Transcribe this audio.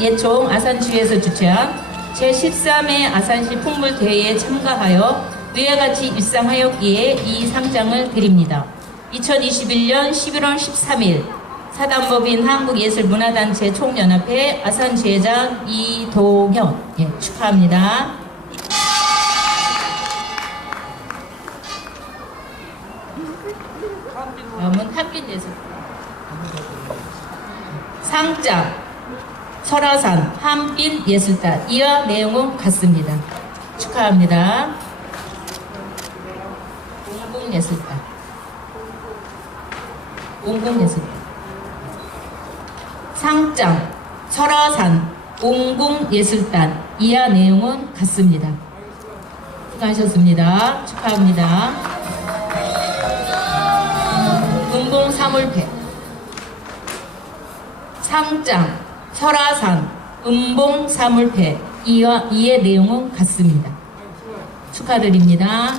예총 아산시에서 주최한 제13회 아산시 풍물대회에 참가하여 위와 같이 입상하였기에 이 상장을 드립니다. 2021년 11월 13일 사단법인 한국예술문화단체 총연합회 아산지회장 이동현 예, 축하합니다. 다음은 한빛예술 상장 설화산 한빛 예술단 이와 내용은 같습니다. 축하합니다. 공공예술단 공공예술단 상장 설화산 공공예술단 이하 내용은 같습니다. 수고하셨습니다. 축하합니다. 음봉사물패 상장 설화산 음봉 사물패 이와 이의 내용은 같습니다. 축하드립니다.